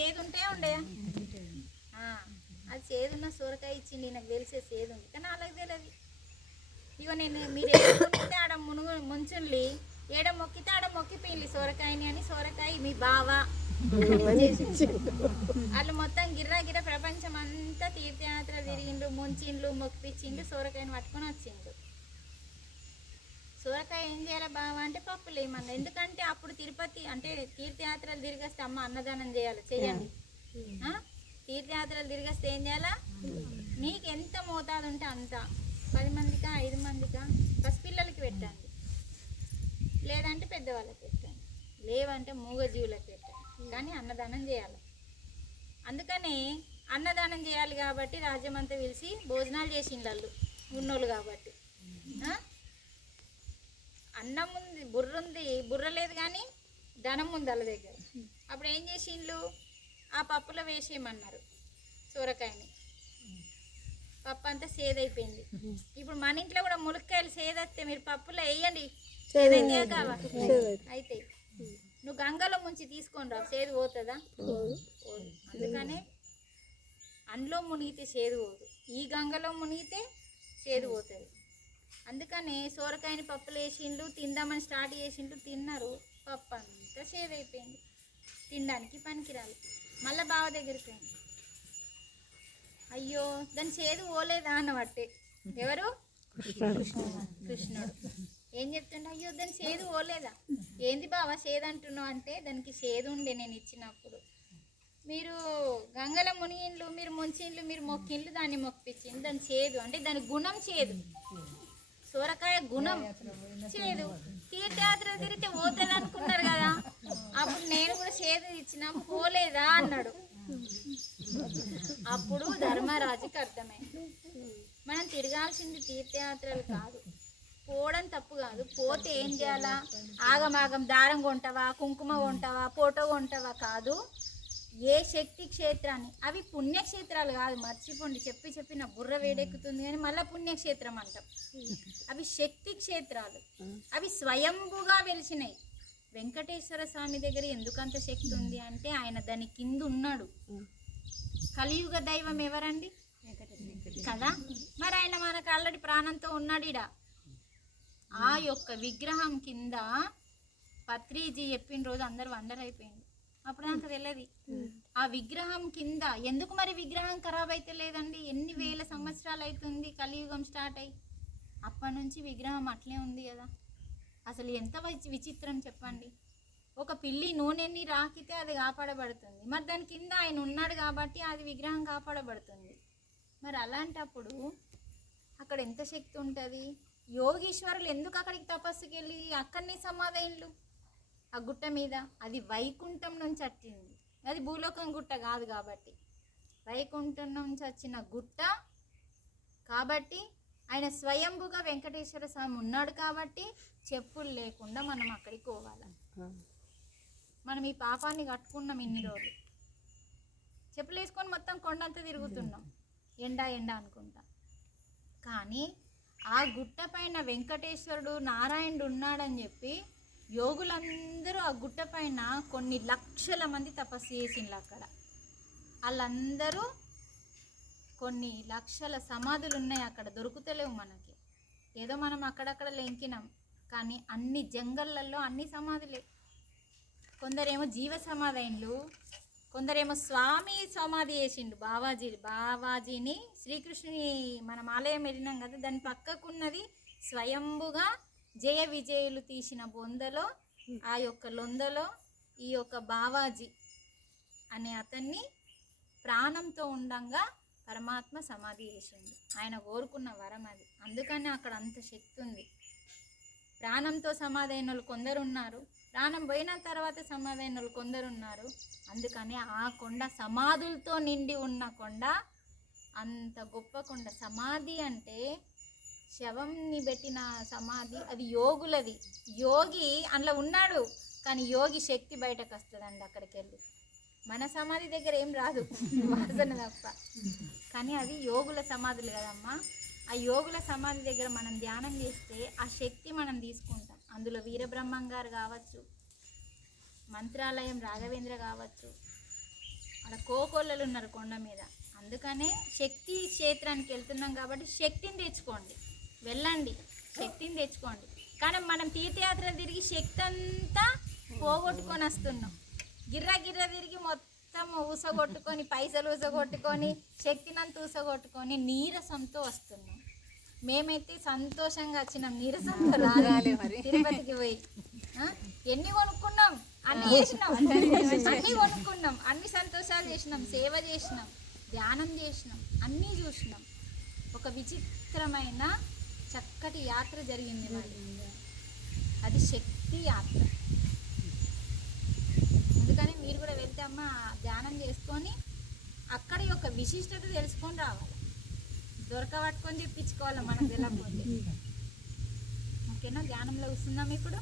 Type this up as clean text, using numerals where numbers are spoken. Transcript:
చేదు ఉంటే ఉండే అది చేదున్న సొరకాయ ఇచ్చింది నాకు తెలిసే చేదు ఉంది కానీ అలాగే తెలియదు. ఇగో నేను మీరు మొక్కితే ఆడ ముంచుండి ఏడ మొక్కితే ఆడ మొక్కిపోయింది సొరకాయని అని సొరకాయ మీ బావ వాళ్ళు మొత్తం గిర్రా ప్రపంచం అంతా తీర్థయాత్ర తిరిగిండ్రు, ముంచిండ్లు, మొక్కిపించిండ్రు, సొరకాయని పట్టుకొని వచ్చిండ్రు. సొరకాయ ఏం చేయాలి బావ అంటే పప్పులు వేయమన్నా. ఎందుకంటే అప్పుడు తిరుపతి అంటే తీర్థయాత్రలు తిరిగేస్తే అమ్మ అన్నదానం చేయాలి, చెయ్యండి. తీర్థయాత్రలు తిరిగేస్తే ఏం చేయాలా, నీకు ఎంత మోతాదు ఉంటే అంత 10 మందికా 5 మందికా పసిపిల్లలకి పెట్టండి, లేదంటే పెద్దవాళ్ళకి పెట్టండి, లేవంటే మూగజీవులకు పెట్టండి, కానీ అన్నదానం చేయాలి. అందుకని అన్నదానం చేయాలి కాబట్టి రాజ్యమంతా పిలిచి భోజనాలు చేసిండు వాళ్ళు ఉన్నోళ్ళు కాబట్టి. అన్నం ఉంది, బుర్ర ఉంది, బుర్ర లేదు కానీ ధనం ఉంది వాళ్ళ దగ్గర. అప్పుడు ఏం చేసిండ్లు, ఆ పప్పులో వేసేయమన్నారు సొరకాయని. పప్పు అంతా సేదైపోయింది. ఇప్పుడు మన ఇంట్లో కూడా ములక్కాయలు సేదైతే మీరు పప్పులో వేయండి, అయితే నువ్వు గంగలో ముంచి తీసుకొని రా, సేదు పోతుందా? అందుకనే అందులో మునిగితే సేదు పోదు, ఈ గంగలో మునిగితే సేదు పోతుంది. అందుకనే సొరకాయని పప్పులు వేసిండ్రు, తిందామని స్టార్ట్ చేసిండ్రు, తిన్నారు, పప్పు అంతా సేదైపోయింది, తినడానికి పనికిరాలి. మళ్ళీ బావ దగ్గరికి పోయింది. అయ్యో దాని సేదు పోలేదా అన్నబట్టే. ఎవరు? కృష్ణుడు ఏం చెప్తుండే, అయ్యో దాని సేదు పోలేదా? ఏంది బావ సేదు అంటున్నావు అంటే, దానికి సేదు ఉండే నేను ఇచ్చినప్పుడు, మీరు గంగల మునిగిండ్లు, మీరు ముంచిండ్లు, మీరు మొక్కిండ్లు, దాన్ని మొక్కిపించిండ్లు, దాని చేదు అంటే దాని గుణం చేదు. సొరకాయ గుణం చేదు. తీర్థయాత్ర తిరిగితే పోతుంది అనుకున్నారు కదా, అప్పుడు నేను కూడా చేదు ఇచ్చిన పోలేదా అన్నాడు. అప్పుడు ధర్మరాజుకి అర్థమైంది, మనం తిరగాల్సింది తీర్థయాత్రలు కాదు, పోవడం తప్పు కాదు, పోతే ఏం చేయాలా, ఆగమాగం దారం కొంటావా, కుంకుమ కొంటావా, ఫోటో కొంటావా కాదు, ఏ శక్తి క్షేత్రాన్ని, అవి పుణ్యక్షేత్రాలు కాదు, మర్చిపోండి, చెప్పి నా బుర్ర వేడెక్కుతుంది కానీ మళ్ళీ పుణ్యక్షేత్రం అంటాం. అవి శక్తి క్షేత్రాలు, అవి స్వయంభుగా వెలిసినాయి. వెంకటేశ్వర స్వామి దగ్గర ఎందుకంత శక్తి ఉంది అంటే ఆయన దాని కింద ఉన్నాడు. కలియుగ దైవం ఎవరండి? కదా. మరి ఆయన మనకు ఆల్రెడీ ప్రాణంతో ఉన్నాడు. ఇడ ఆ యొక్క విగ్రహం కింద పత్రిజీ చెప్పిన రోజు అందరు వండర్ అయిపోయింది. అప్పుడు నాకు తెలియదు ఆ విగ్రహం కింద ఎందుకు. మరి విగ్రహం ఖరాబ్ అయితే లేదండి, ఎన్ని వేల సంవత్సరాలు అవుతుంది కలియుగం స్టార్ట్ అయ్యి, అప్పటి నుంచి విగ్రహం అట్లే ఉంది కదా. అసలు ఎంత విచిత్రం చెప్పండి. ఒక పిల్లి నూనెని రాకితే అది కాపాడబడుతుంది, మరి దాని కింద ఆయన ఉన్నాడు కాబట్టి అది విగ్రహం కాపాడబడుతుంది. మరి అలాంటప్పుడు అక్కడ ఎంత శక్తి ఉంటుంది. యోగీశ్వరులు ఎందుకు అక్కడికి తపస్సుకి వెళ్ళి అక్కడనే సమాధైన్లు ఆ గుట్ట మీద, అది వైకుంఠం నుంచి వచ్చింది, అది భూలోకం గుట్ట కాదు కాబట్టి, వైకుంఠం నుంచి వచ్చిన గుట్ట కాబట్టి ఆయన స్వయంభుగా వెంకటేశ్వర స్వామి ఉన్నాడు కాబట్టి చెప్పులు లేకుండా మనం అక్కడికి పోవాలి. మనం ఈ పాపాన్ని కట్టుకున్నాం ఇన్ని రోజులు, చెప్పులు వేసుకొని మొత్తం కొండంతా తిరుగుతున్నాం, ఎండా అనుకుంటా. కానీ ఆ గుట్ట పైన వెంకటేశ్వరుడు నారాయణుడు ఉన్నాడని చెప్పి యోగులందరూ ఆ గుట్ట పైన కొన్ని లక్షల మంది తపస్సు చేసిండ్రు. అక్కడ వాళ్ళందరూ కొన్ని లక్షల సమాధులు ఉన్నాయి, అక్కడ దొరుకుతలేవు మనకి. ఏదో మనం అక్కడక్కడ లెంకినాం కానీ అన్ని జంగళ్ళల్లో అన్ని సమాధులే. కొందరేమో జీవ సమాధైన్లు, కొందరేమో స్వామి సమాధి చేసిండు. బావాజీని శ్రీకృష్ణుని మనం ఆలయం వెళ్ళినాం కదా, దాని పక్కకున్నది స్వయంభుగా జయ విజయులు తీసిన బొందలో, ఆ యొక్క లొందలో ఈ యొక్క బావాజీ అనే అతన్ని ప్రాణంతో ఉండంగా పరమాత్మ సమాధి చేసిండు. ఆయన కోరుకున్న వరం అది. అందుకని అక్కడ అంత శక్తి ఉంది. ప్రాణంతో సమాధి అయిన వాళ్ళు కొందరు ఉన్నారు, ప్రాణం పోయిన తర్వాత సమాధి అయిన వాళ్ళు కొందరు ఉన్నారు. అందుకని ఆ కొండ సమాధులతో నిండి ఉన్న కొండ, అంత గొప్ప కొండ. సమాధి అంటే శవంని పెట్టిన సమాధి, అది యోగులది. యోగి అందులో ఉన్నాడు కానీ యోగి శక్తి బయటకు వస్తుందండి అక్కడికి వెళ్ళి. మన సమాధి దగ్గర ఏం రాదు, వాసన తప్ప. కానీ అది యోగుల సమాధులు కదమ్మా. ఆ యోగుల సమాధి దగ్గర మనం ధ్యానం చేస్తే ఆ శక్తి మనం తీసుకుంటాం. అందులో వీరబ్రహ్మం గారు కావచ్చు, మంత్రాలయం రాఘవేంద్ర కావచ్చు, అక్కడ కోకొల్లలు ఉన్నారు కొండ మీద. అందుకనే శక్తి క్షేత్రానికి వెళ్తున్నాం కాబట్టి శక్తిని తెచ్చుకోండి, వెళ్ళండి, శక్తిని తెచ్చుకోండి. కానీ మనం తీర్థయాత్ర తిరిగి శక్తి అంతా పోగొట్టుకొని వస్తున్నాం. గిర్ర గిర్ర తిరిగి మొత్తం ఊసగొట్టుకొని, పైసలు ఊసగొట్టుకొని, శక్తినంతా ఊసగొట్టుకొని నీరసంతో వస్తున్నాం. మేమైతే సంతోషంగా వచ్చినాం, నీరసంతో రాలే. మరి తిరుపతికి పోయి ఎన్ని కొనుక్కున్నాం, అన్ని చేసినాం, అన్ని కొనుక్కున్నాం, అన్ని సంతోషాలు చేసినాం, సేవ చేసినాం, ధ్యానం చేసినాం, అన్నీ చూసినాం. ఒక విచిత్రమైన చక్కటి యాత్ర జరిగింది మరి. అది శక్తి యాత్ర. అందుకని మీరు కూడా వెళ్తే అమ్మ ధ్యానం చేసుకొని అక్కడ యొక్క విశిష్టత తెలుసుకొని రావాలి. దొరకబట్టుకొని తెప్పించుకోవాలి మనకు తెలియకపోతే. ఓకేనా? ధ్యానంలో కూర్చుందాం ఇప్పుడు.